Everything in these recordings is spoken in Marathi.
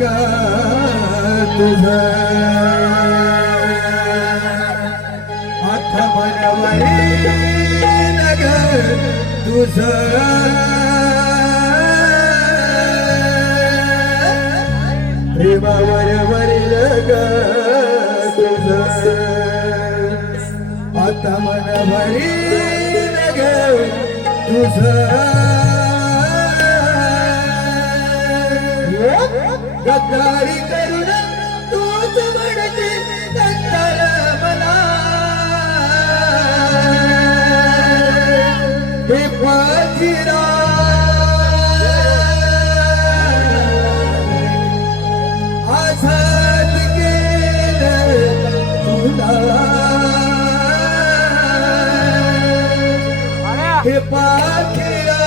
ग तुझं आठवण वरील ग तुझं प्रेमावर वरील ग तुझं आठवण वरील ग तुझं गद्दारी करून तूच म्हणते नंतर मला हे पाठीरा आझाद केलं तुला हे पाठीरा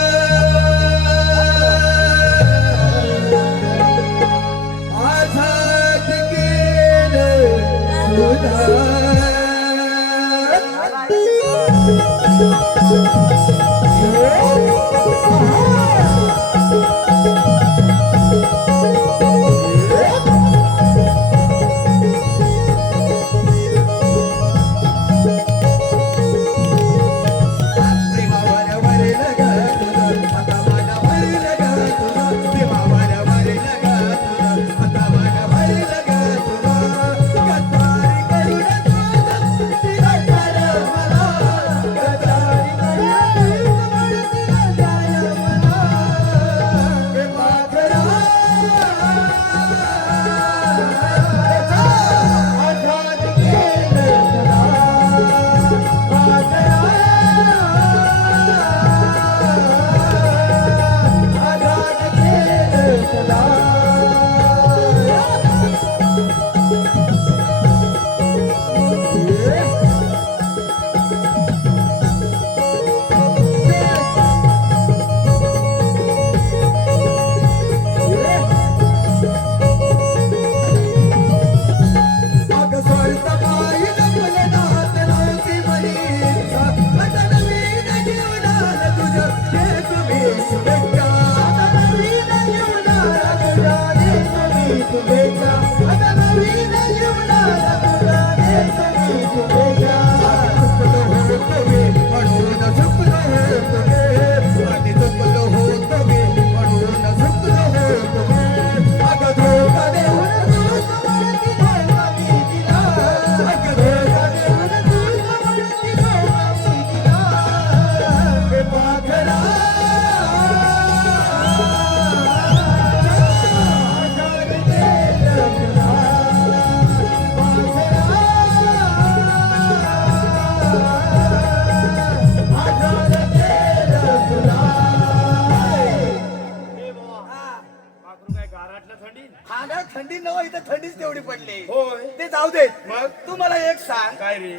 थंडी नव इथं थंडीच तेवढी पडली. होय ते जाऊ दे. मग तू मला एक सांग, काय रे?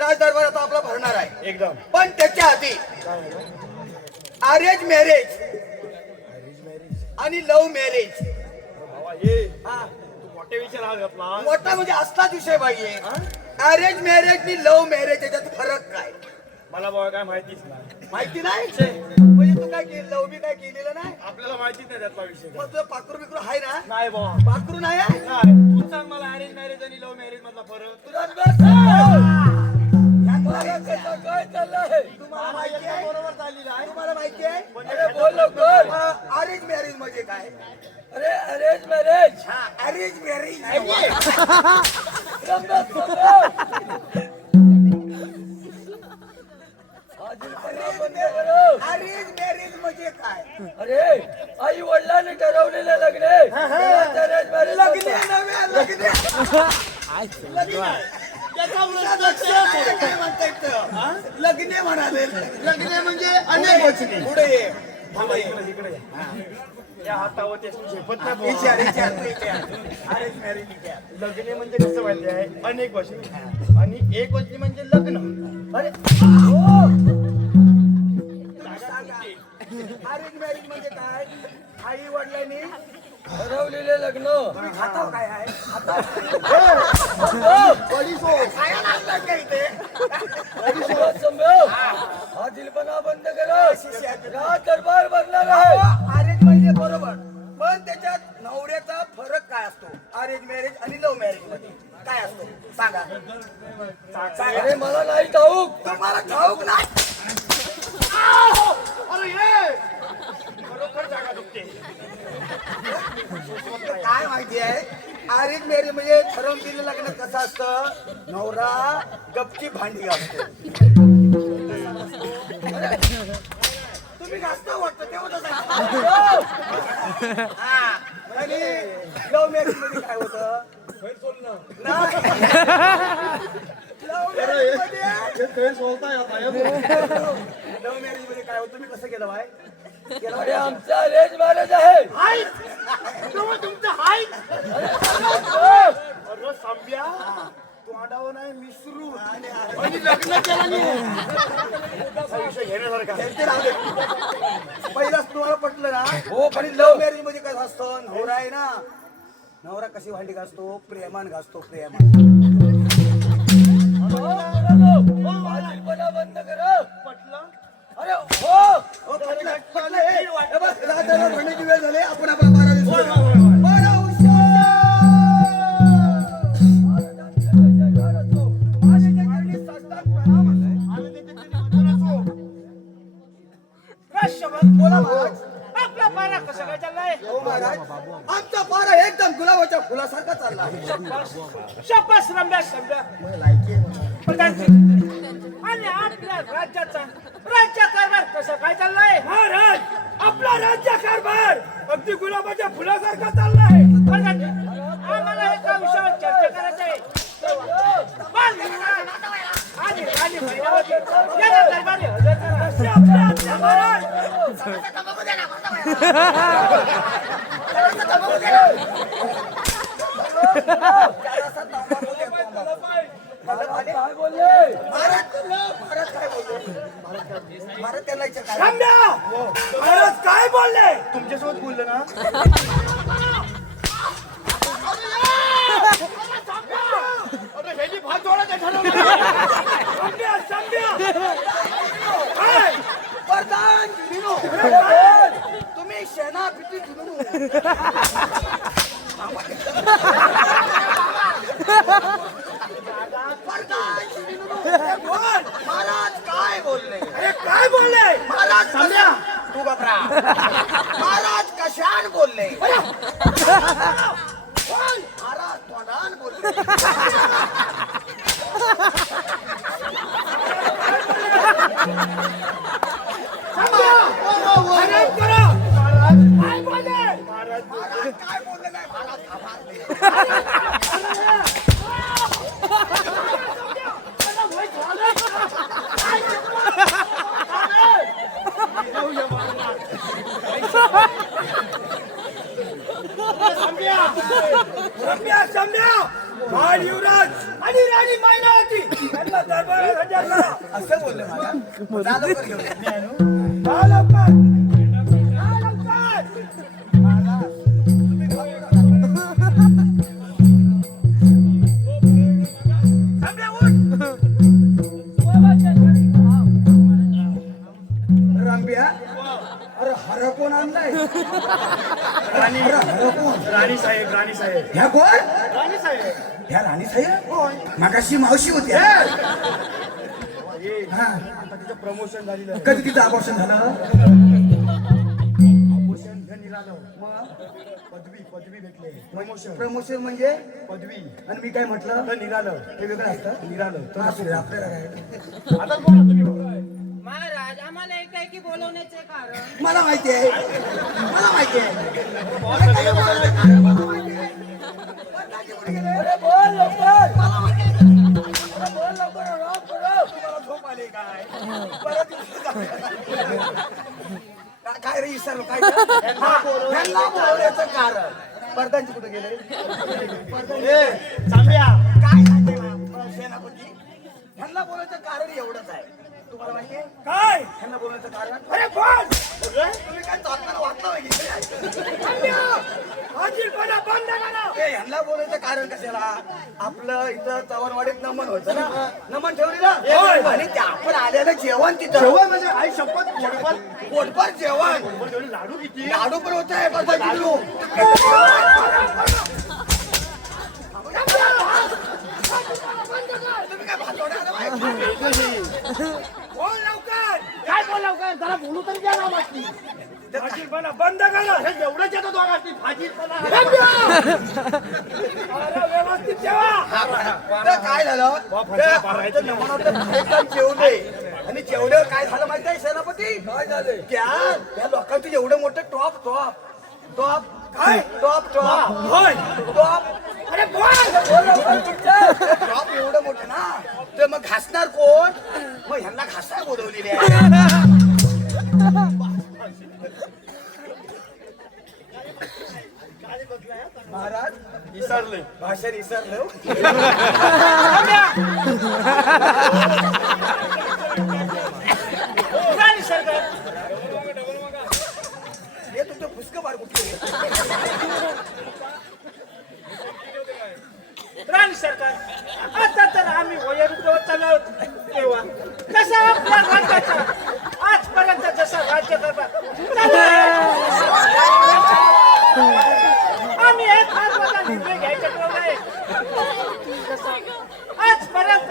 राज दरबार आता आपला भरणार आहे एकदम. पण त्याच्या आधी अरेंज मॅरेज आणि लव्ह मॅरेज भावा हे तू मोठे विचार हा घातला. मोठा म्हणजे असलाच विषय पाहिजे. अरेंज मॅरेज आणि लव्ह मॅरेज याच्यात फरक काय? मला बाबा काय माहितीच नाही. माहिती नाही म्हणजे तू काय केलं, लव्ह बी काय केलेलं नाही? आपल्याला माहितीच नाही त्यातला विषय. मग तुझं पाखरू बिकरू आहे ना? नाही बाबा. पाखरू नाही आहे? नाही. तू सांग मला अरेंज मॅरेज आणि लव्ह मॅरेज मधला फरक. तुला काय चाललंय? तुम्हाला माहिती आहे? बरोबर चाललेलं आहे. तुम्हाला माहिती आहे? अरे बोल लवकर. अरेंज मॅरेज म्हणजे काय? अरे अरेंज मॅरेज. हा, अरेंज मॅरेज अरेंज मॅरेज म्हणजे काय? अरे आई वडिलांनी ठरवलेलं लग्न आहे. लग्न नव्हे, लग्न. लग्न. काय म्हणता येतं? लग्न म्हणाले. लग्न म्हणजे अनेक वचने. पुढे ये. थांबा, इकडे या. या हातावर ते शेपत नाही बाबा. विचार विचार विचार. अरेंज मॅरेज विचार. लग्न म्हणजे कसं माहिती आहे? अनेक वचने आणि एक वचने म्हणजे लग्न. अरे अरेंज मॅरेज म्हणजे काय? आई वडिलांनी ठरवलेले लग्न. तुम्ही खाताव काय आहे? खायला आणलं का इथे? हा दिलपणा बंद करा. राज दरबार भरणार आहे. अरेंज म्हणजे बरोबर, पण त्याच्यात नवऱ्याचा फरक काय? अरे मला नाही ठाऊक, तुम्हाला ठाऊक नाही. अरे ये खरोखर जागा दुखते. काय माहिती आहे, अरेंज मॅरेज म्हणजे ठरवून दिलेलं लग्न कसं असतं, नवरा गपची भांडी घासतो. तुम्ही घासता वाटतं तेवढं. आणि लव्ह मॅरेज मध्ये काय होतं, लव्ह मॅरेज मध्ये काय होतं, तुम्ही कसं केलं बाय, अरे आमचा अरेंज मॅरेज आहे. हाय तुमचं हाय. अरे सांब्या तोंडावर नाही मिसरू आणि लग्न केलं घेण्यासारखा. पहिलाच तुम्हाला पटलं ना. हो, पण लव्ह मॅरेज मध्ये कसं असतं, नवरा आहे ना, नवरा कशी भांडी घासतो, प्रेमान घासतो, प्रेमान. बंद कर पटलं. अरे हो हो, पटलं, पटलं. हे बघ, राजाला भांडण्याची वेळ झाली, आपण आपला बारा दिवस बरं हुशार. माझ्या चरणी साष्टांग प्रणाम. बोला महाराज. आपला पारा कसा काय चाललाय? हो महाराज, आमचा पारा एकदम गुलाबाच्या फुलासारखा चालला आहे. शाबास रम्या शंभ्या. प्रधानजी आणि आपल्या राज्य कारभार कसा काय चाललाय? महाराज आपला राज्य कारभार अगदी गुलाबाच्या फुलासारखा चाललाय. प्रधानजी आम्हाला एका विषयावर चर्चा करायची आहे. आणि राणी महिनावती याला दरबारी हजर करा. अशी आपल्या आज्ञा महाराज. काय बोलले महाराज, काय बोलले महाराज, त्यांना विचार काय. महाराज काय बोलले? तुमच्यासोबत बोलले ना. अरे ह्याची भात जोडायचं ठरवलं. काय? प्रधान दिनो, तुम्ही शेणा पिटी दिनो. महाराज काय बोलले? अरे काय बोलले? महाराज सम्या तू बकरा. महाराज कशान बोलले? महाराज तोंडान बोलले. आराम करा. महाराज काय बोलले? महाराज काय बोलले नाही, महाराज घाबरले. महान युवराज आणि राणी मायनावती यांना दरबारात हजर करा. असं बोलले महाराज. जा लवकर घेऊन या. जा लवकर. जा लवकर. सम्या, उठ. रामबिया, अरे हर कोण आणलाय? राणी हर राणी साहेब ह्या कोण? राणी साहेब. ह्या राणी साहेब मागाशी मावशी होती. हा, आता तिचं प्रमोशन झालेलं आहे. कधी तिचं अबॉर्शन झालं? प्रमोशन निघालं. मग पदवी भेटले. प्रमोशन म्हणजे पदवी आणि मी काय म्हटलं, तर निघालं. हे वेगळं असतं. निघालं तर असू दे, आपल्याला काय. आता बोला तुम्ही बोला. महाराज आम्हाला एकाएकी बोलवण्याचे कारण मला माहिती आहे, मला माहिती आहे. अरे बोल लवकर. मला माहिती आहे. अरे बोल लवकर. तुम्हाला झोप आली काय? परत काय रे विसरलो काय? ह्यांना बोलवण्याचं कारण. प्रधानजी कुठे गेले? चांब्या काय झाले सेनापती? ह्यांना बोलायचं कारण एवढंच आहे. तुम्हाला माहिती आहे काय? ह्यांना बोलायचं कारण? अरे कोण? तुम्ही काय चालताना वाचलं पाहिजे. हाजीरपणा बंद करा. ह्यांना बोलायचं कारण कशाला? आपलं इथं चवरवाडीत नमन होतं ना, नमन ठेवली ना, आणि ते आपण आलेलं जेवण तिथं. जेवण म्हणजे आई शपथ पोटभर पोटभर जेवण. जेवढे लाडू किती? लाडू पण होत आहे. तुम्ही काय भात बोल लवकर. काय बोलाव काय जरा बोलू तरी द्या ना बाकी फाजीलपणा बंद करा. हे एवढंच येतो दोघांनी फाजीलपणा अरे व्यवस्थित ठेवा. तर काय झालं ते आमचं नमन होतं, बाहेरचं जेवले आणि जेवल्यावर काय झालं माहिती आहे सेनापती? काय झालं त्या लोकांचं एवढं मोठं टॉप टॉप टॉप काय टॉप टॉप होय. टॉप अरे टॉप एवढं मोठं ना तर मग घासणार कोण? मग ह्यांना घासाय बोलवलेले आहे. महाराज विसरले भाषा विसरले हो. राणी सरकार. हे तुमचं फुसकं बार कुठे राणी सरकार. आता तर आम्ही वयोवृद्ध चाललो आहोत तेव्हा कसा आपल्या राज्याचा आजपर्यंत जसा राज्यकारभार आम्ही एक महत्वाचा निर्णय घ्यायचा ठरवलाय. जसा आजपर्यंत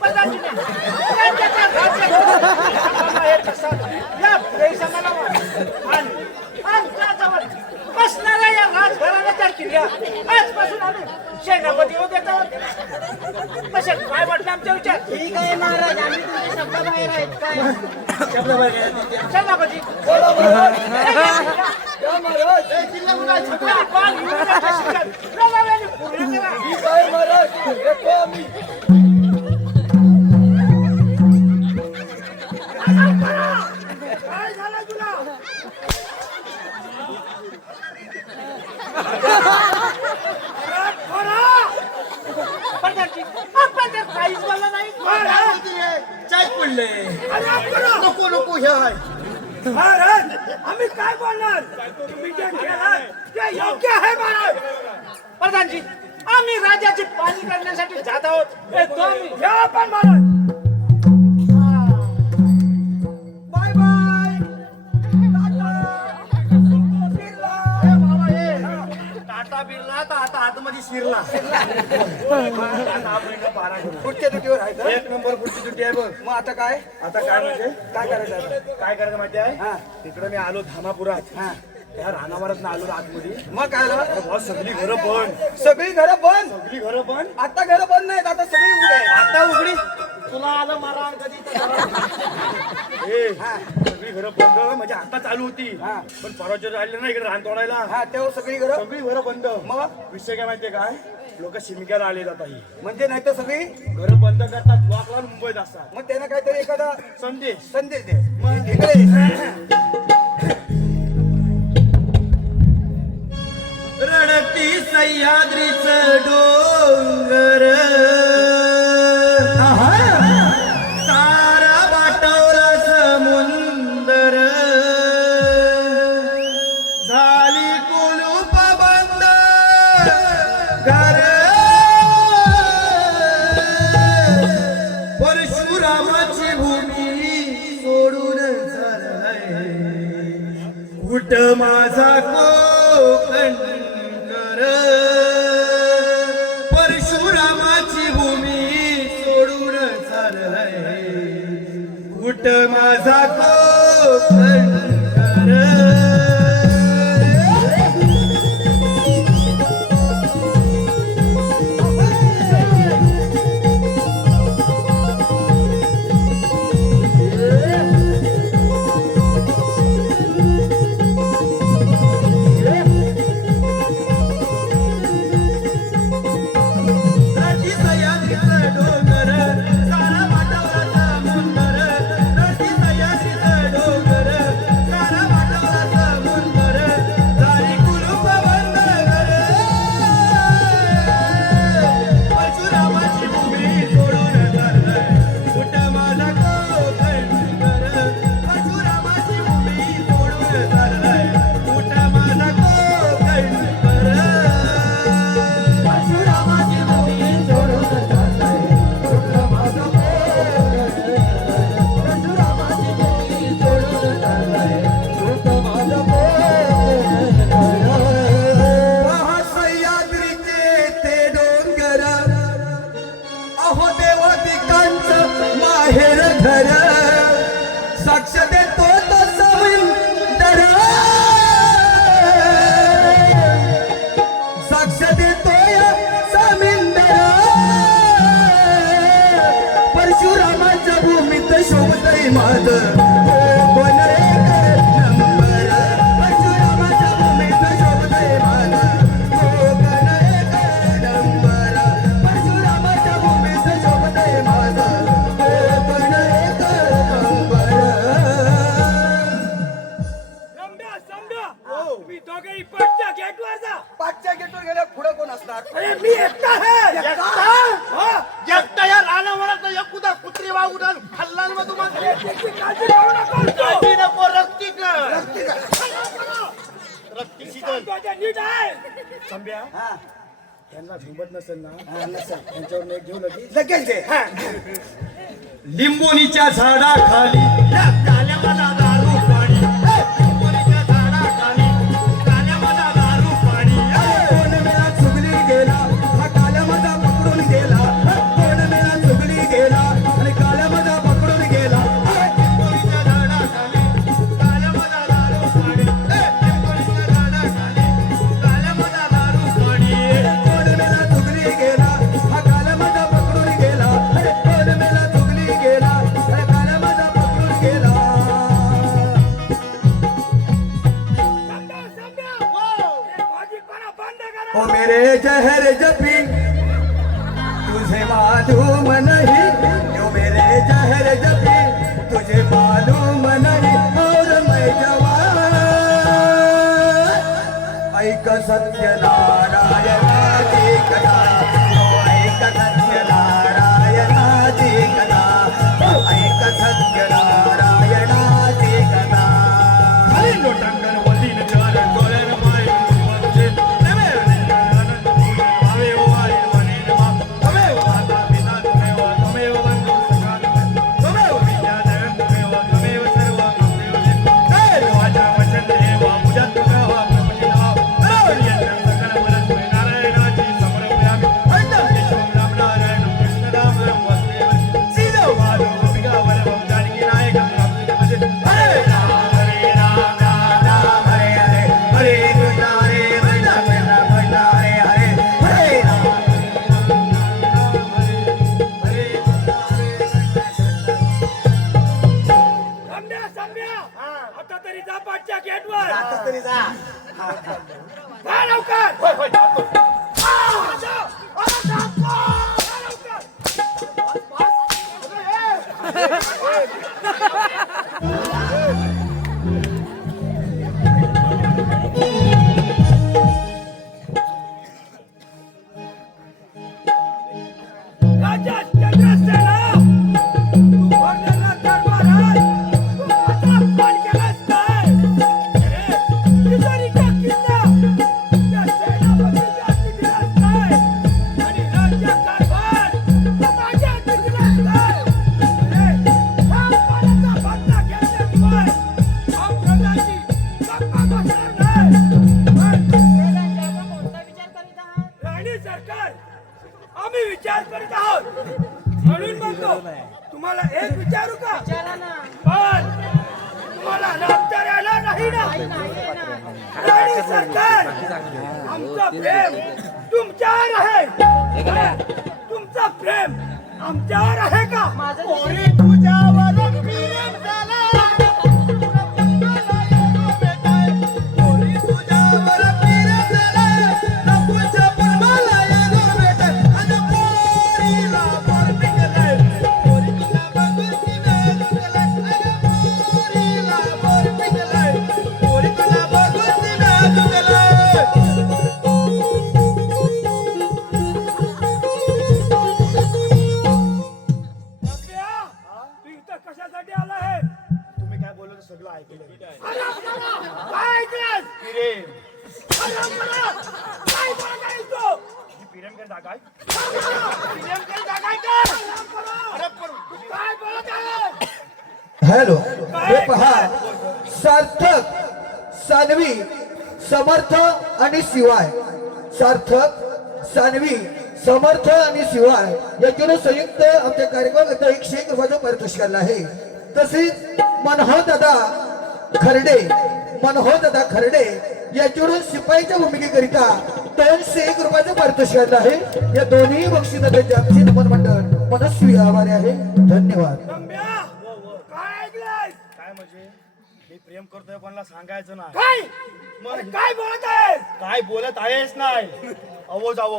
प्रधानजीने राज्याचा राज्यकारभार हे तसा या देशाला आणि आमच्याजवळ बसणाऱ्या या राजघराण्याच्या किल्ल्या आजपासून आम्ही सेनापती होत येतो. तसे काय वाटलं आमच्या विचार? ठीक आहे महाराज, आम्ही तुमच्या शब्दाबाहेर आहेत काय? सेनापती काय झालं तुला? प्रधानजी आपण तर काहीच बोललं नाही. चाय पडले नको नको हे आहे महाराज आम्ही काय बोलणार? तुम्ही जे केलं ते योग्य आहे महाराज. प्रधानजी आम्ही राजाची पाणी करण्यासाठी जात आहोत. येतो आम्ही. या पण महाराज. Bye bye. टाटा बिरला तर आता आतमध्ये शिरला पुढच्या दुटीवर आहे का? एक नंबर पुढची दुटी आहे बघ. मग आता काय आता काय म्हणजे काय करायचं आता? काय करायचं माहिती आहे हा. तिकडे मी आलो धामापुरात. हा. त्या रानावरात आलो आतमध्ये. मग काय झालं? अरे बॉस सगळी घरं बंद. सगळी घरं बंद. सगळी घरं बंद. आता घरं बंद नाहीत, आता सगळी उघडे आहेत. आता उघडी तुला आलं मारा कधी सगळी घरं बंद म्हणजे आता चालू होती. हा. पण परवाच्या राहिले ना इकडे रान तोडायला. हा तेव्हा सगळी घरं सगळी घरं बंद. मग विषय काय माहितीये काय लोक शिमग्याला आले जात आहे. म्हणजे नाही तर सगळी घरं बंद करतात ब्लॉक लावून मुंबईत असतात. मग त्यानं काहीतरी एखादा संदेश संदेश दे. मग इकडे रडती सह्याद्रीच डोंगर सारा वाटवला समुंदर झाली कुलूप बंद घर परशुरामाची भूमी सोडून चाललाय कुठ माझा कोकण परशुरामाची भूमी सोडून चाललाय कुठ माझा कोकण सारा वाटवला घर साक्ष देतो तो समुंदर साक्ष देतोय समुंदर परशुरामाच्या भूमीत शोभतय माझं कोण एक नंबर परशुरामाच्या भूमीत शोभतय माझं कोण एक नंबर परशुरामाच्या भूमीत शोभतय माझं कोण एक नंबर मी दोघेही पटच्या गेटवर जा. पाचच्या गेटवर गेल्या पुढे कोण असणार? अरे मी एकटा आहे. एकटा या रानावरात एकुदा कुत्री वागून खाल्ला मग तुम्हाला त्याची काळजी करू नका. काळजी नको रक्ती कर रक्ती शीतल तुझ्या नीट आहे. संभ्या हा त्यांना झुंबत नसेल ना, हा नसेल त्यांच्यावर एक घेऊ लगेच. लगेच दे हा. लिंबोनीच्या झाडाखाली काल्या मला दारू पाणी लिंबोनीच्या झाडाखाली काल्या मला दारू पाणी कोण मेला चुगली गेला हा काल्या माझा पकडून गेला कोण मेला चुगली गेला आणि काल्या माझा पकडून गेला लिंबोनीच्या झाडाखाली काल्या माझा दारू पाणी लिंबोनीच्या झाडाखाली काल्या माझा दारू पाणी कोण मेला चुगली गेला हा काल्या माझा पकडून गेला कोण मेला चुगली गेला आणि काल्या माझा पकडून गेला भाजीपाला बंद करा. ओ मेरे जहर जपी तुझे मालूम नहीं ओ मेरे जहर जपी तुझे मालूम नहीं और मैं जवान ऐक सत्य नारायणाची कथा ओ ऐक सत्य नारायणाची कथा ओ ऐक सत्य नारायणाची कथा खाली लोटांगण वलीन चार डोळ्यानं मारून वंदे नवे आनंद भावे वारी वनेन मा तमेव माता पिता तमेव तमेव बंधु सखा तमेव विद्याधरं तमेव तमेव सर्व तमेव हे वाचा वचन देवा मुजत प्रभा प्रभुजिना रावण सकल वनस्पती नारायणाची समर्पयामि अंतम केशव राम नारायण कृष्ण राम राम वसुदेव सीधो माधव गोपिका वल्लभ जानकी नायकं रामचंद्र हरे राम राम राम हरे हरे हरे कृष्ण हरे कृष्ण कृष्ण हरे हरे हरे राम संभ्या आता तरी जा पाठच्या गेटवर. आता तरी जा. जा लवकर. होय होय जातो. जा लवकर. राजा चंद्रसेना, तू भरलेला दरबार आहे. तू माझा अपमान केलास काय? अरे, तिजोरीच्या किल्ल्या, त्या सेनापतीच्या किल्ल्यात काय? आणि राज्यकारभार, तो माझ्या किल्ल्यात काय? अरे, ह्या अपमानाचा बदला घेतल्याशिवाय औरंगाची गप्पा बसणार नाही. पण कोणता विचार करीत आहात? राणी सरकार, आम्ही विचार करीत आहोत म्हणून म्हणतो तुम्हाला एक विचारू का? विचारा ना. पण तुम्हाला नामता राहिला नाही ना. नाही येणार. राणी सरकार, आमचं प्रेम तुमच्यावर आहे. तुमचं प्रेम आमच्यावर आहे का? माझं पोरी तुझ्यावर प्रेम झालं. पोरी तुझ्यावर प्रेम झालं. नकोच्या परमाला येतो भेटाय. आणि पोरीला वर पिकलंय. पोरी तुला बघून तिनं रुजलंय. आणि पोरीला वर पिकलंय. पोरी तुला बघून तिनं रुजलंय. संभ्या, तू इथं कशासाठी आला आहे? तुम्ही काय बोलत सगळं ऐकलं. काय ऐकलंस? प्रेम. अरे मला, काय बोलत आहेस तू? ही प्रेमकर जागा आहे. प्रियंका जागा आहे का? अरे पण तू काय बोलत आहेस? हॅलो हे पहा सार्थक सानवी समर्थ आणि शिवाय सार्थक सानवी समर्थ आणि शिवाय याच्यावर संयुक्त आमच्या कार्यक्रमात 101 रुपयाचं पारितोषिक आलं आहे. तसेच मनोहर दादा खर्डे याच्यावरून शिपाईच्या भूमिकेकरिता 201 रुपयाचं पारितोषिक आलं आहे. या दोन्ही बक्षिसाचे आमचे नमन मंडळ मनस्वी आभारी आहे. धन्यवाद. रम्या, काय ऐकलंय? काय म्हणजे मी प्रेम करतोय कोणाला सांगायचं नाही. काय अरे काय बोलत आहे? काय बोलत आहेस नाही. अवो जावो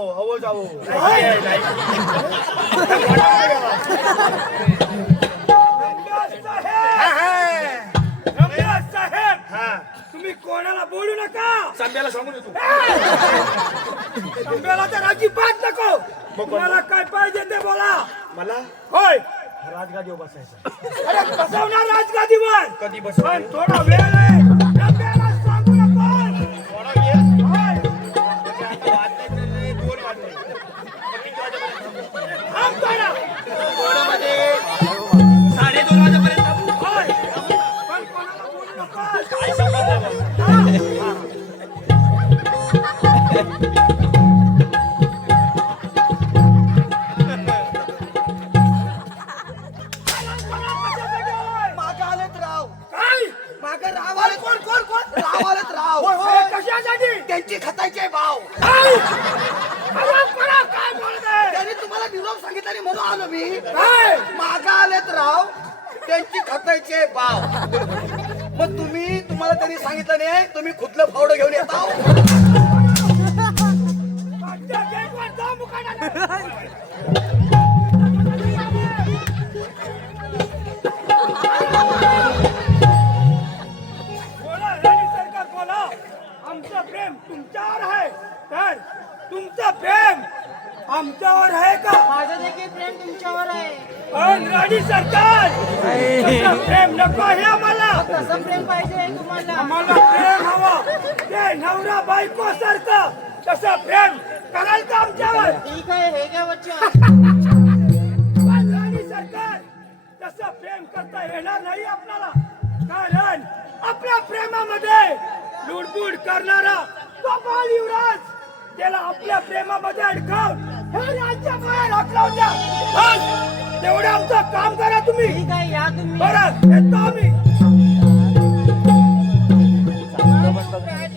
रम्या साहेब, तुम्ही कोणाला बोलू नका. संध्याला सांगून येतो. संध्याला तर अजिबात नको. तुम्हाला काय पाहिजे ते बोला. मला होय, राजगादीवर बसायचं. अरे बसवणार राजगादीवर. कधी बसव पण थोडा वेळ आहे. रम्याला सांगू नको. थोडा वेळ होय, आता वाजले 2 वाजले. मग किती वाजेपर्यंत? थांब थोडा. 2:30 वाजेपर्यंत थांबू. होय, पण कोणाला बोलू नका. काय सांगतो? मागं आलेत राव. काय? मागं राव आले. कोण राव आलेत राव. हे कशासाठी? त्यांची खतायचे भाव. काय? अरे कोणा काय बोलत आहे? त्यांनी तुम्हाला निरोप सांगितला आणि म्हणून आलो मी. काय? मागं आलेत राव. त्यांची खतायचे भाव. मग तुम्हाला त्यांनी सांगितलं नाही, तुम्ही खुदलं फावडं घेऊन येता. आजच्या गेटवर जा मुकाट्याने. बोला राणी सरकार बोला. आमचं प्रेम तुमच्यावर आहे तर तुमचं प्रेम आमच्यावर आहे का? माझं देखील प्रेम तुमच्यावर आहे. पण राणी सरकार तसं प्रेम नको आहे आम्हाला. कसं प्रेम पाहिजे तुम्हाला? आम्हाला प्रेम हवं ते नवरा बायको सारखं. तसं प्रेम कराल का आमच्यावर? ठीक आहे, हे घ्या वचन. पण राणी सरकार तसं प्रेम करता येणार नाही आपल्याला. कारण आपल्या प्रेमामध्ये लुडबुड करणारा तो बाल युवराज त्याला आपल्या प्रेमामध्ये अडकवून हे राज्याबाहेर हकलवून द्या. बस तेवढं आमचं काम करा तुम्ही. ठीक आहे, या तुम्ही. बरं येतो आम्ही.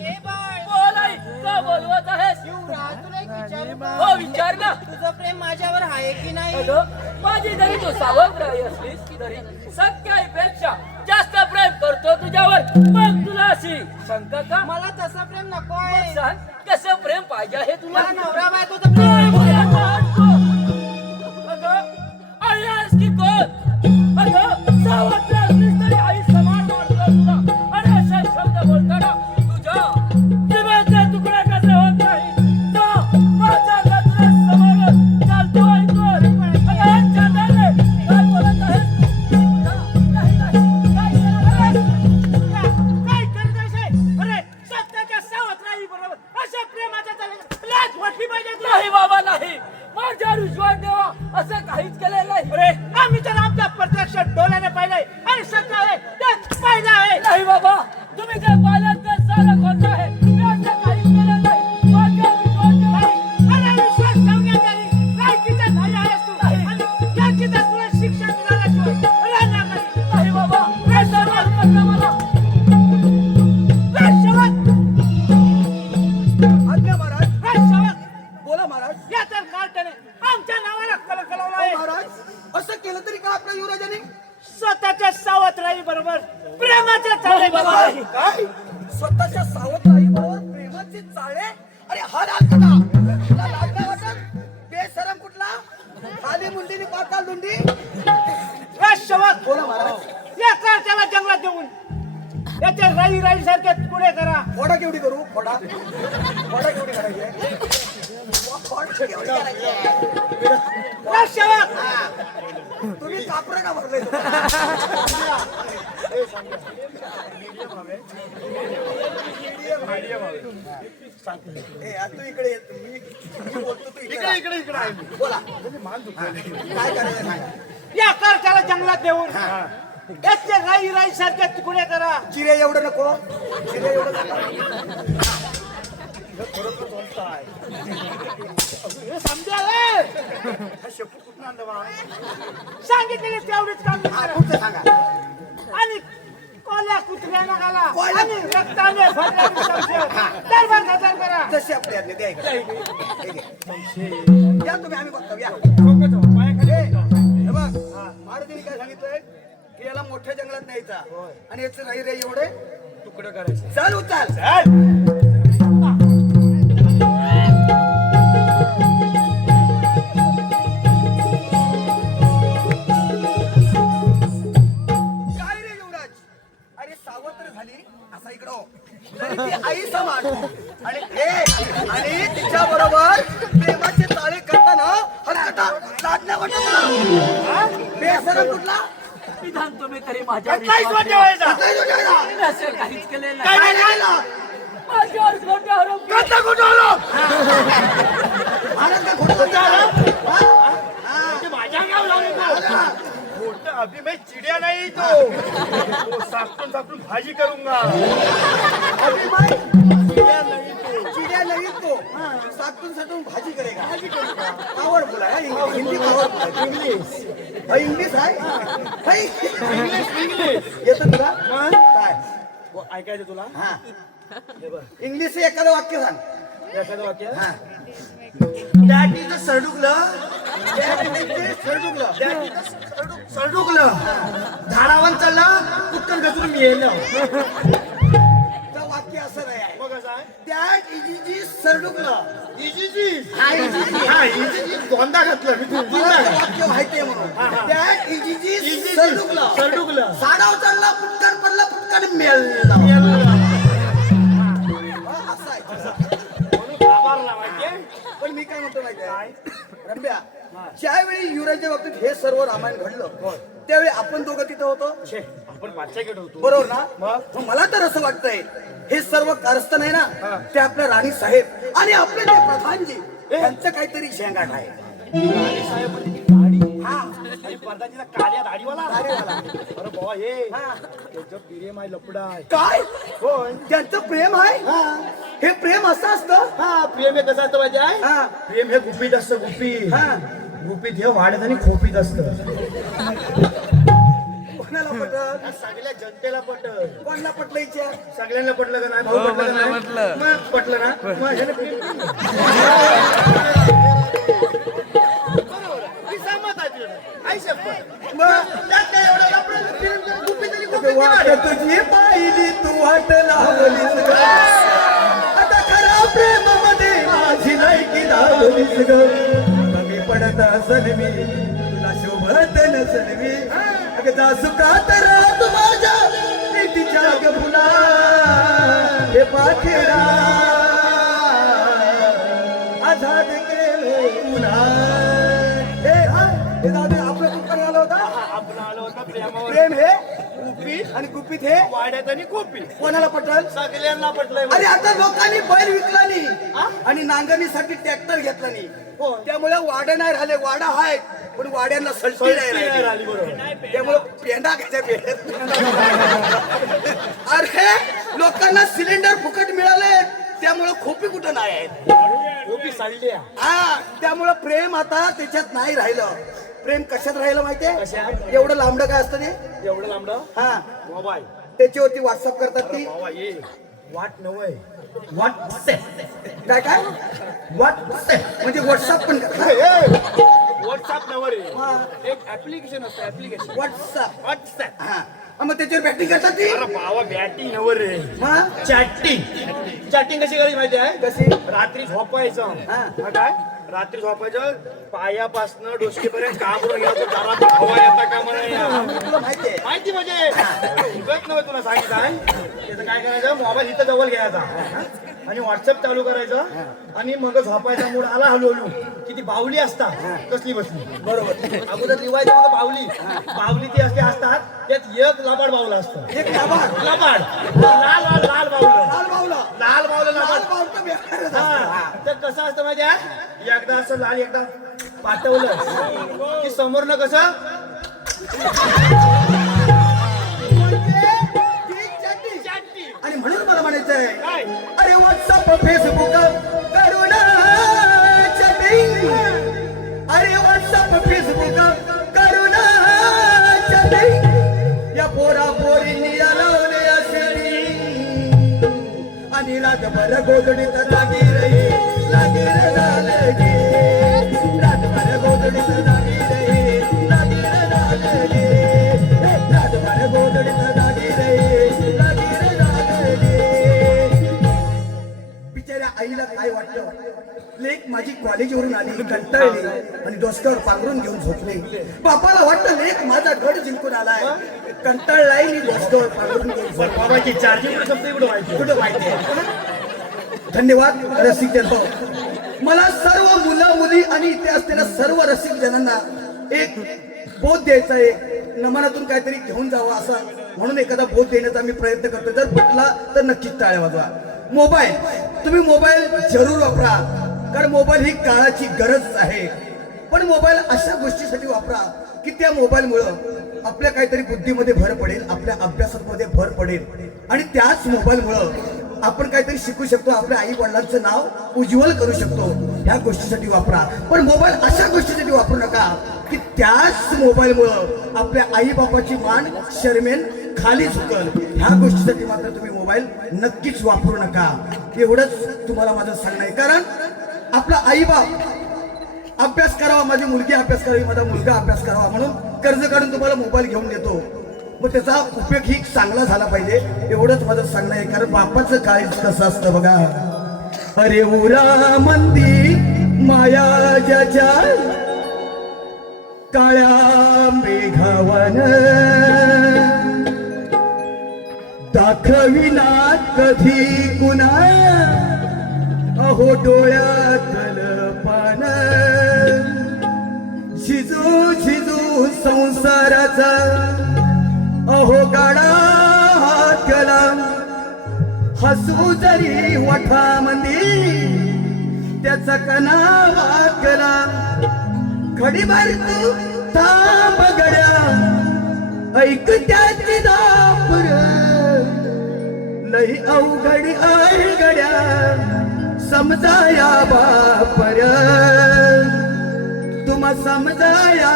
हे बाळ. बोल आई, का बोलवत आहेस? युवराज, तुला एक विचारू का? हो विचार ना. तुझं प्रेम माझ्यावर आहे की नाही? अगं, माझी जरी तू सावत्र असलीस तरी सख्याईपेक्षा जास्त प्रेम करतो तुझ्यावर. मग तुला अशी शंका का? मला तसं प्रेम नको आहे. सांग कसं प्रेम पाहिजे आहे तुला? मला नवरा बायकोचं प्रेम आहे. अगं, आई आहेस की कोण? अगं, सावत्र असलीस तरी आई समान वाटतं तुला. आणि अशा शब्द बोलताना तुझ्या जीवाचे तुकडे कसे होत नाही? तो माझ्या नजरेसमोर चालतो ऐकून. अगं, चंदने, काय बोलत आहेस तू? नाही, काय करत आहेस? काय करत आहे? अरे सत्याच्या सावत्राई बरोबर अशा प्रेमाच्या चालेल लाज वाटली पाहिजे तुला. नाही बाबा नाही, माझ्यावर विश्वास ठेवा. असं काहीच केलेलं नाही. अरे आम्ही तर आमच्या प्रत्यक्ष डोळ्याने पाहिलंय आणि सत्य आहे तेच पाहिलं आहे. नाही बाबा, तुम्ही जे पाहिलं ते सारं खोटं आहे. मी असं काहीच केलं नाही. माझ्यावर विश्वास ठेवा. अरे विश्वास ठेवण्यात आली लायकीचं नाही आहेस तू. आणि याची तर तुला शिक्षा मिळाल्याशिवाय राहणार नाही. नाही बाबा, हे सर्व कळलं मला. आज्ञा महाराज. बोला महाराज. या तर कार्टने आमच्या नावाला कलकलवलं आहे. महाराज असं केलं तरी का आपल्या युवराजाने? स्वतःच्या सावत्राई बरोबर प्रेमाच्या चाले काय स्वतःच्या सावत्राई बरोबर प्रेमाचे चाळे? अरे हा राजकटा तुला लाज नाही वाटत? बेशरम कुठला? खाली मुंडीनी पाताल दुंडी. राष्ट्रवाद बोला महाराज. या कार्ट्याला जंगलात देऊन याच्या राई सारखे पुढे करा. फोडा केवढी करू? फोडा केवढी करायची? फोड केवढी करायची? राष्ट्रवाद तुम्ही कापरा का भरले? तू इकडे ये. मी बोलतो तू इकडे. इकडे आहे मी. बोला मान दुखलं. काय करायचं सांगा. या कार्ट्याला जंगलात देऊन याचे राई सारखे तुकडे करा. चिरे एवढं नको. चिरे एवढं नको. खरोखर बोलताय हे समजावे हा शेपूट कुठून आणलं बा सांगितलेले तेवढेच काम हा करा. पुढचं सांगा आणि कोल्या कुत्र्याला घाला कोल्या- आणि रक्ताने भरलेली शमशेर दरबार सादर करा. जशी आपली आज्ञा द्या इकडे. हे घे. या तुम्ही आम्ही बघतो या हे बघ महाराजांनी काय सांगितलंय की याला मोठ्या जंगलात न्यायचा आणि याचं राही रे एवढे तुकडं करायचं. चाल उचाल काय रे युवराज अरे सावत्र झाली असा इकडं हो. तरी ती आई समान आणि तिच्या बरोबर प्रेमाचे ताळे करताना हरकता लादण्या वाटत बेसरम कुठला विधान तुम्ही तरी माझ्या काहीच वाटे व्हायचा. काय जो जायला? असं काहीच केलेलं काय नाही. नाही जायला? माझ्यावर खोटे आरोप केले. कसला कुठं आलो? महाराज काय खोटं बोलता? हा? म्हणजे माझ्या गाव लावले तो. मोठं अभी मैं चिडिया नहीं तो सापटून सापटून भाजी करूंगा. अभिमान चिडिया नहीं तो. चिडिया नहीं तो सातून सातून भाजी करेगा पावर बोला है हिंदी पावर बोला इंग्लिश आहे हाय. येतं तुला काय ऐकायचं तुला हा इंग्लिश एखादं वाक्य सांग एखादं वाक्य. हा दॅट इज अ सरडुकलं. सरडुकलं सरडुकलं झाडावर चाललं कुठं घसरून मी येईल. वाक्य असं नाही आहे मग असं आहे दॅट इजी सरडुकलं इजीजी. हा इजी हा इजीजी गोंदा घातलं मी मला ते वाक्य माहिती आहे म्हणून दॅट इजी सरडुकलं सरडुकलं साडाव चढला पुटकन पडला पुटकन मेलला असं आहे आभारला माहितीये. पण मी काय म्हणतो माहिती आहे रम्या ज्यावेळी युवराजच्या बाबतीत हे सर्व रामायण घडलं त्यावेळी आपण दोघं तिथं होतो छे, आपण पाचशेकडे होतो. बरोबर ना मग मला तर असं वाटतंय हे सर्व कारस्थान आहे ना ते आपल्या राणी साहेब आणि आपले ते प्रधानजी यांचं काहीतरी शेंगाट आहे राणी साहेब म्हणजे ती दाढी. हा आणि प्रधानजीला काळ्या दाढीवाला. दाढीवाला. अरे बाबा हे हा. त्याचं प्रेम आहे लपडा आहे. काय होय. त्यांचं प्रेम आहे हे प्रेम असं असतं हा प्रेम हे कसं असतं माहिती आहे. हा प्रेम हे गुपित असतं गुपित. हा. गुपित हे वाढत आणि खोपीत असतं. कोणाला पटल सगळ्या जनतेला पटल. कोणाला पटलं हिच्या सगळ्यांना पटलं का नाही भाऊ पटलं का नाही? मग पटलं ना मग ह्याने प्रेम केलं. बरोबर आहे. मी सहमत आहे तुझ्याशी. आई शपथ. मग त्यात काय एवढं लफडं प्रेम करून गुपित आणि गुपित वाट निभावलं. तुझी पाहिली तू वाट लावलीस ग आता खरा प्रेम मध्ये माझी लायकी लावलीस ग कमी पडत असल मी तुला शोभत नसल मी अग जा सुखात राहत माझ्या प्रीतीच्या ग फुला हे पाखेरा आझाद केले तुला हे दादा आपलं कुठं आलं होता आपलं आलं होतं प्रेमावर. प्रेम हे गुपित आणि गुपित हे वाड्यात आणि खोपीत. कोणाला पटल सगळ्यांना पटलंय. अरे आता लोकांनी बैल विकला नाही आणि नांगरणीसाठी ट्रॅक्टर घेतला नाही त्यामुळे वाड्या नाही राहिले वाडा आहे पण वाड्यांना सलटी नाही नाही राहिली राहिली बरोबर. त्यामुळे पेंडा कशा पेंड्यात अरे लोकांना सिलेंडर फुकट मिळाले त्यामुळे खोपी कुठं नाही आहेत खोपी साडल्या. हा त्यामुळे प्रेम आता त्याच्यात नाही राहिलं प्रेम कशात राहिलं माहितीये कशात? एवढं लांबडं काय असतं ते एवढं लांबलं हा मोबाईल. त्याच्यावरती व्हॉट्सअप करतात ती बाबा ये वाट नवय. व्हॉट्सअप काय काय व्हॉट्सअप म्हणजे व्हॉट्सअप पण करतात व्हॉट्सअप नवर एक ऍप्लिकेशन असतं ऍप्लिकेशन व्हॉट्सअप व्हॉट्सअप. हा मग त्याच्यावर बॅटिंग करतात ती अरे बाबा बॅटिंग नवर रे. हा चॅटिंग. चॅटिंग कशी करायची माहिती आहे. कशी रात्री झोपायचं. हा. हा काय रात्री झोपायचं पायापासनं डोसकीपर्यंत काबरून घ्यायचं. दारात हवा येता का म्हणा. तुला माहितीये माहिती म्हणजे उगत नव्हे तुला सांगितलं आहे. त्याचं काय करायचं मोबाईल इथं जवळ घ्यायचा आणि व्हॉट्सअप चालू करायचं आणि मग झोपायचा मूड आला हळूहळू किती बावली असतात कसली बसली बरोबर अगोदर लिवायचं होतं बावली. बावली ती असे असतात त्यात एक लबाड बावलं असतं. एक लाभार लबाड लाल लाल लाल बावलं. लाल बावला लाल बावलं लाल लबाड. बावलं बेकारच असतं. हा तर कसं असतं माहिती आहे एकदा असं लाल एकदा पाठवलं की समोरनं कसं म्हणजे ती चड्डी. आणि म्हणून मला म्हणायचंय काय अरे व्हॉट्सअप फेसबुक करुणा चॅटिंग अरे व्हॉट्सअप फेसबुक करुणा चॅटिंग या पोरा पोरींनी लावले असेली आणि रातभर गोधडीत लागी रे झालं गे रातभर गोधडीत लागी रे झालं गे रातभर गोधडीत लागी रे झालं गे बिचाऱ्या आईला काय वाटलं लेक माझी कॉलेजवरून आली कंटाळली आणि डोसक्यावर पांघरून घेऊन झोपले बापाला वाटतं लेक माझा गड जिंकून आलाय कंटाळलाय मी डोसक्यावर पांघरून घेऊन झोपले. मोबाईलची चार्जिंग कुठं व्हायची कुठं माहिती आहे धन्यवाद रसिक जन मला सर्व मुलं मुली आणि इथे असलेल्या सर्व रसिक जनांना एक बोध द्यायचा आहे नमनातून काहीतरी घेऊन जावं असं म्हणून एखादा बोध देण्याचा मी प्रयत्न करतो जर पटला तर नक्कीच टाळ्या वाजवा मोबाईल तुम्ही मोबाईल जरूर वापरा कारण मोबाईल ही काळाची गरज आहे पण मोबाईल अशा गोष्टीसाठी वापरा की त्या मोबाईलमुळं आपल्या काहीतरी बुद्धीमध्ये भर पडेल आपल्या अभ्यासामध्ये भर पडेल आणि त्याच मोबाईलमुळं आपण काहीतरी शिकू शकतो आपल्या आई वडिलांचं नाव उज्ज्वल करू शकतो ह्या गोष्टीसाठी वापरा पण मोबाईल अशा गोष्टीसाठी वापरू नका की त्याच मोबाईलमुळं आपल्या आई बापाची मान शर्मेन खाली झुकल ह्या गोष्टीसाठी मात्र तुम्ही मोबाईल नक्कीच वापरू नका एवढंच तुम्हाला माझं सांगणं आहे कारण आपला आई बाप अभ्यास करावा माझी मुलगी अभ्यास करावी माझा मुलगा अभ्यास करावा म्हणून कर्ज काढून तुम्हाला मोबाईल घेऊन देतो मग त्याचा उपयोग ही चांगला झाला पाहिजे एवढंच माझं सांगणं आहे कारण बापाचं काय कसं असतं बघा अरे उरा मंदी माया ज्याच्या काळ्या मेघावन दाखविना कधी कुणा अहो डोळ्यातल पान शिजू शिजू संसाराचा अहो गाडा हातला हसू जरी वठामंदी त्याचा कणा वाकला खडीभर तू थांब गड्या ऐक त्याची दापुर लई अवघड आहे गड्या समजाया बापर तुम्हा समजाया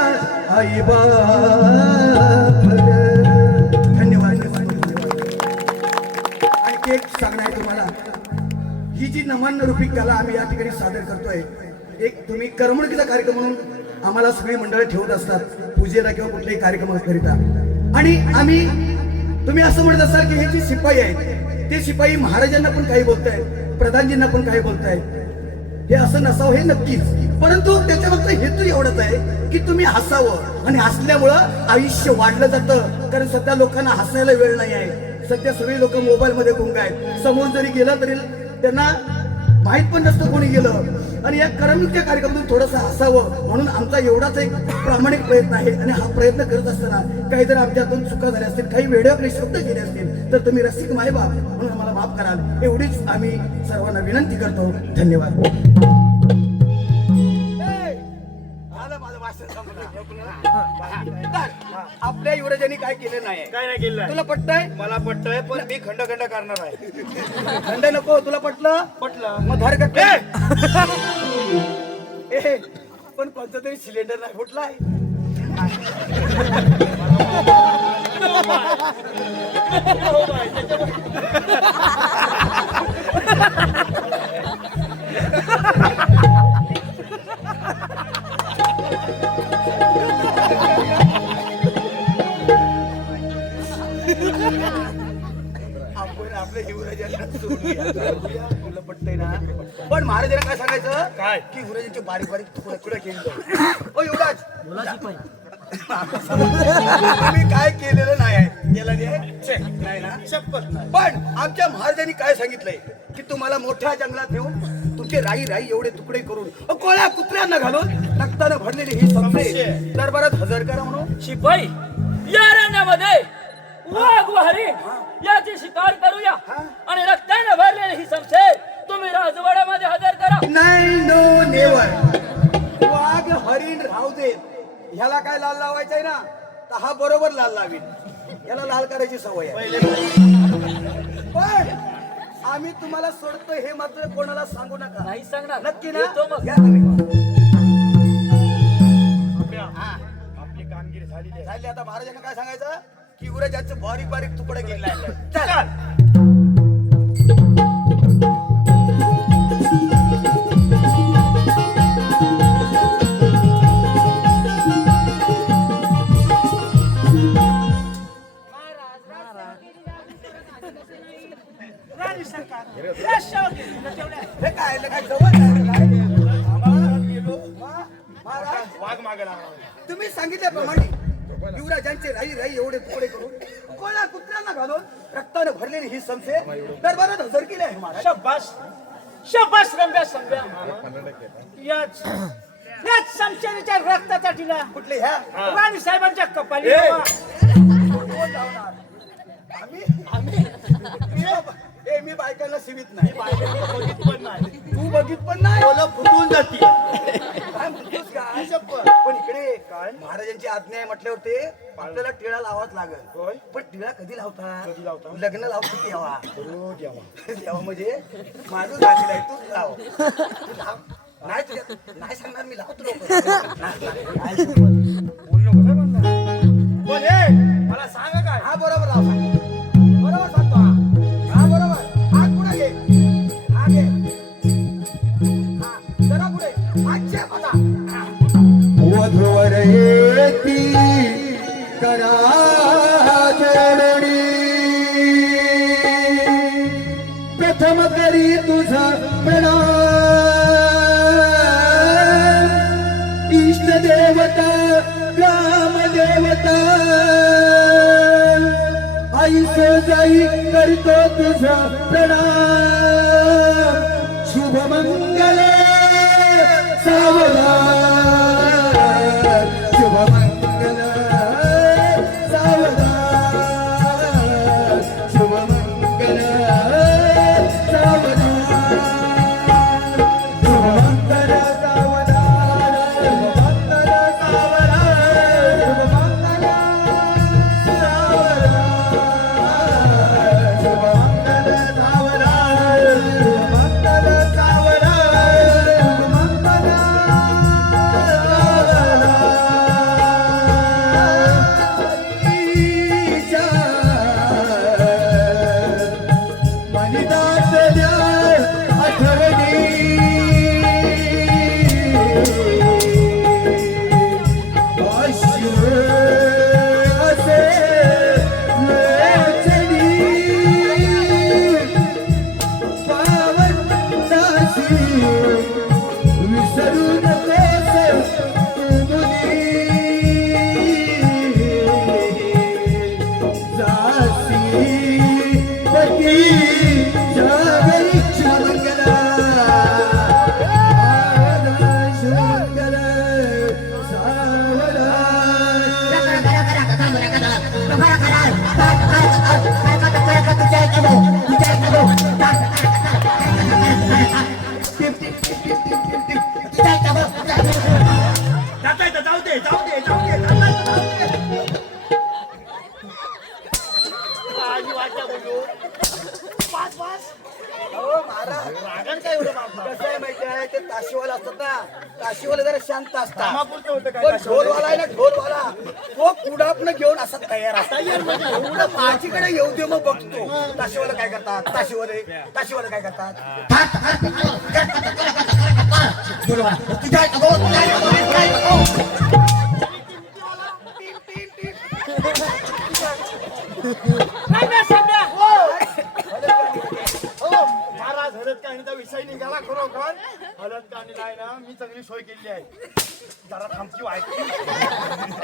आई बापर धन्यवाद आणखी एक सांगणं आहे तुम्हाला ही जी नमन रूपी कला आम्ही या ठिकाणी सादर करतोय एक तुम्ही करमणुकीचा कार्यक्रम म्हणून आम्हाला सगळी मंडळ ठेवत असतात पूजेला किंवा कुठल्याही कार्यक्रमाकरिता आणि आम्ही तुम्ही असं म्हणत असाल की हे जे शिपाई आहेत ते शिपाई महाराजांना पण काही बोलतायत प्रधानजींना पण काही बोलतायत हे असं नसावं हे नक्कीच परंतु त्याच्या फक्त हेतू एवढंच आहे की तुम्ही हसावं आणि हसल्यामुळं आयुष्य वाढलं जातं कारण सध्या लोकांना हसायला वेळ नाही आहे सध्या सगळी लोक मोबाईल मध्ये गुंग आहेत समोर जरी गेलं तरी त्यांना माहित पण नसतं कोणी गेलं आणि या करमणुकीच्या कार्यक्रमातून थोडंसं हसावं म्हणून आमचा एवढाच एक प्रामाणिक प्रयत्न आहे आणि हा प्रयत्न करत असताना काही जर आमच्या हातून चुका झाल्या असतील काही वेळेवर शब्द गेले असतील तर तुम्ही रसिक मायबाप म्हणून आम्हाला माफ कराल एवढीच आम्ही सर्वांना विनंती करतो धन्यवाद झालं माझं भाषण संपलं आपल्या युवराजांनी काय केलं नाही काय नाही केलं तुला पटतंय मला पटतंय पण मी खंड करणार आहे खंड नको तुला पटलं पटलं मग धर का ए पण कोणतं तरी सिलेंडर नाही फुटलाय आपण आपल्या युवराजांना तुला पटतंय ना पण महाराजांना काय सांगायचं काय? की युवराजांचे बारीक बारीक तुकडे केले ओ युवराज तुम्ही काय केलेलं नाही आहे केलं नाही ना शपथ नाही पण आमच्या महाराजांनी काय सांगितलंय की तुम्हाला मोठ्या जंगलात नेऊन तुमचे राई एवढे तुकडे करून कोळ्या कुत्र्यांना घालून रक्तानं भरलेली ही समजे दरबारात हजर करा म्हणून शिपाई या रण्यामध्ये वाघ वाहरी याची शिकार करूया आणि रक्ताने भरलेली ही समशेर तुम्ही राजवाड्यामध्ये हजर करा नाही नो नेवर वाघ हरिण राहू देत ह्याला काय लाल लावायचंय ना तर हा बरोबर लाल लावीन याला लाल करायची सवय आहे पण आम्ही तुम्हाला सोडतो हे मात्र कोणाला सांगू नका. नाही सांगणार. नक्की ना? येतो मग. या तुम्ही. आपली कामगिरी झालेली आहे. झाले आता महाराजांना काय सांगायचं की उराजाचं बारीक बारीक तुकडे गेले चल. राणी सरकार या शेवटी तेवढ्या हे काय जवळ आहे काय? आम्हाला गेलो. महाराज वाघ मागे लागला. तुम्ही सांगितल्याप्रमाणे युवराजांचे राई राई एवढे तुकडे करून कोणा कुत्र्यांना घालून रक्ताने भरलेली ही समसे दरबारात हजर केले आहे महाराज. शाबास शाबास रंब्या संब्या याच याच समशेरीच्या रक्ताचा टिला कुठले ह्या राणी साहेबांच्या कपाली ए! कोण लावणार? आम्ही मी बायकांना सीमित नाही. बघित पण नाही. तू बघित पण नाही. बोला फुटून जाती. काय म्हणतोस काय? पण इकडे काय महाराजांची आज्ञा आहे म्हटल्यावर ते आपल्याला टिळा लावाच लागेल. होय. पण टिळा कधी लावता? कधी लावता? लग्न लावतो तेव्हा. रोज यावा. तेव्हा म्हणजे माझं झालेलं आहे तूच लाव. तू लाव. नाही तुझ्या नाही सांगणार मी लावतो लोक. बोलू नको साहेब म्हणणार. बोल ए, मला सांगा काय? हा बरोबर लाव सांग. बरोबर सांगतो हा. हा बरोबर. हात पुढे घे. हा घे. हा जरा पुढे. हातच्या पता. वधूवर येती करा जोडणी प्रथम करी तुझा प्रणाम इष्ट देवता ग्राम देवता आई जाई करतो तुझा प्रणाम शुभ मंगल सावधान शुभ मंगल सावधान शुभ मंगल सावधान शुभ मंगल सावधान शुभ मंगल सावधान शुभ मंगल सावधान शुभ मंगल सावधान शुभ मंगल जाता येतं, जाऊ दे, जाऊ दे, जाऊ दे, जाता येतं, जाऊ दे. काळजी वाटल्या बोलू. पाच पाच. हो महाराज रागान काय एवढं मागणार? कसं आहे माहिती आहे ते ताशीवाला असतात ना ताशीवाला जरा शांत असतात कामापुरतं होतं काय पण ताशीवाले? ढोलवाला आहे ना ढोलवाला तो कुडापनं घेऊन असा तयार असता एवढं माझीकडे येऊ दे मग बघतो ताशीवाला काय करतात ताशीवाला काय करतात रंब्या संब्या हो, महाराज हळद काढणीचा विषय निघाला खरोखर. हळद काढणीला आहे ना मी चांगली सोय केली आहे. जरा थांबची व्हायची.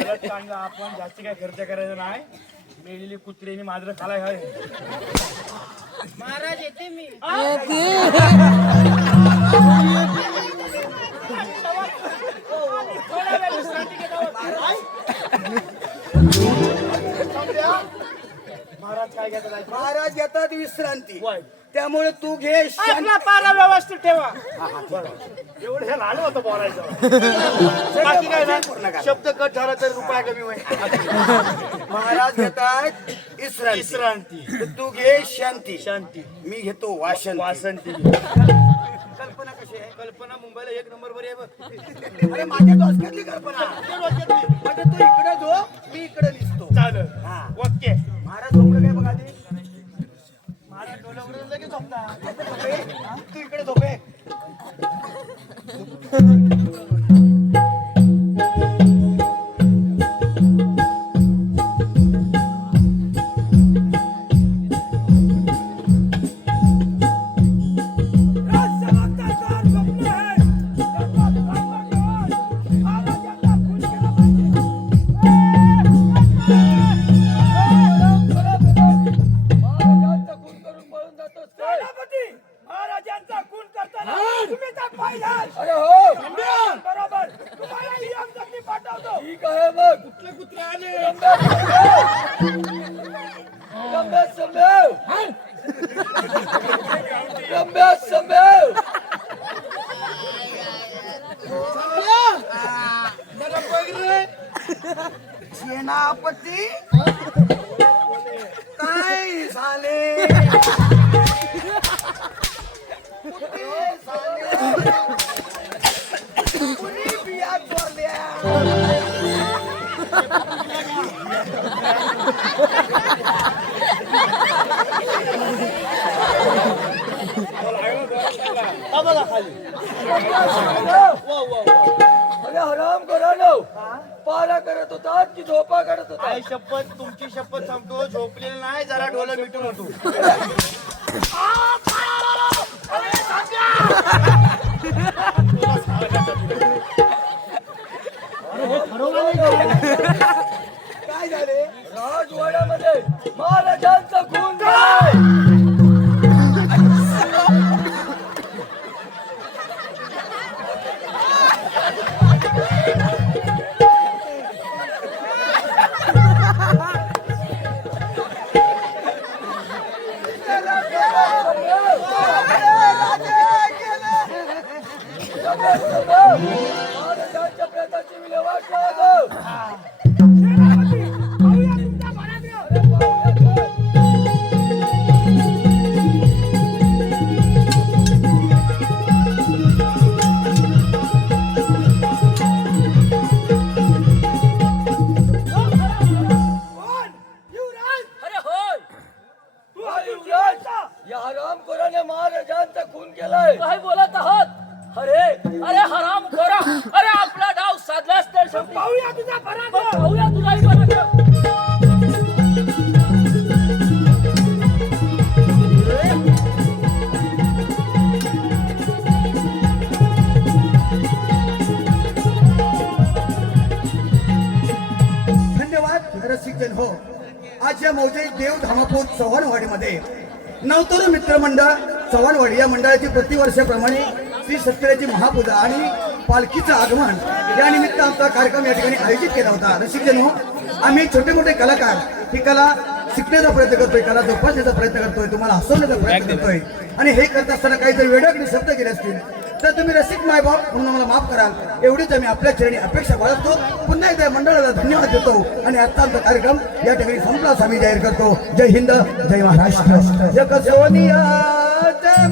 हळद काढणीला आपण जास्त काय खर्च करायचा नाही. मेलेली कुत्र्यानी मांजरं खालाय आहे. महाराज येते मी थोडा वेळ विश्रांती घेतो महाराज काय घेतात? महाराज घेतात विश्रांती होय. त्यामुळे तू घे शांत. आपला पारा व्यवस्थित ठेवा. एवढं हे लाल होतं बोलायचं बाकी काय ना शब्द कट झाला तर रुपया कमी होईल. महाराज घेतात इसरांती. विश्रांती तर तू घे शांती. शांती मी घेतो वासन. वासंती कल्पना कशी आहे? कल्पना मुंबईला 1 नंबर वर आहे बघ. अरे माझ्या डोसक्यातली कल्पना म्हणजे तू इकडे झो मी इकडे निसतो. चालेल हा. ओके. महाराज झोपलं काय बघ आधी. माझ्या डोल्यावरून लगेच झोपता. तू इकडे झोपे. सेनापती महाराजांचा खून करताना तुम्ही त्या पाहिलात. अरे हो बरोबर तुम्हाला ही आमच्याकडे पाठवतो. ठीक आहे मग कुठले कुत्रे आले? रम्या संभेव रम्या संभेव सेनापती काय झाले? कुठे झाले? कुणी बिया चोरल्या? बघा खाली अरे हराम करा नो पारा करत होता की झोपा करत होता. आई शपथ तुमची शपथ सांगतो झोपलेलं नाही जरा डोलं मिटून होतो. काय झाले? राजवाड्यामध्ये महाराजांचा खून झालाय. महाराजांच्या प्रेताची विल्हेवाट लावा. सेनापती पाहूया तुमचा पराक्रम. कोण? युवराज अरे होय तू हा युवराज. या हरामखोराने महाराजांचा खून केलाय. काय बोलत आहात? अरे अरे हराम खोरा, अरे आपला डाव साधलाच तर शेवटी. पाहूया तुझा पराक्रम. पाहूया तुलाही पराक्रम. धन्यवाद रसिक जन हो. आज या मौजे देव धामापूर चव्हाणवाडीमध्ये नवतरुण मित्रमंडळ चव्हाणवाडी या मंडळाची प्रतिवर्षाप्रमाणे श्री सत्यराची महापूजा आणि पालखीचं आगमन या निमित्त आमचा कार्यक्रम या ठिकाणी आयोजित केला होता. रसिक जन हो, आम्ही छोटे मोठे कलाकार ही कला शिकण्याचा प्रयत्न करतोय, कला जोपासण्याचा प्रयत्न करतोय, तुम्हाला हसवण्याचा प्रयत्न करतोय. आणि हे करत असताना काही जर वेगळे शब्द केले असतील तर तुम्ही रसिक मायबाप म्हणून मला माफ कराल एवढीच आम्ही आपल्या चरणी अपेक्षा बाळगतो. पुन्हा एकदा मंडळाला धन्यवाद देतो आणि आजचा आमचा कार्यक्रम या ठिकाणी संपला आम्ही जाहीर करतो. जय हिंद, जय महाराष्ट्र. जग सोनिया जय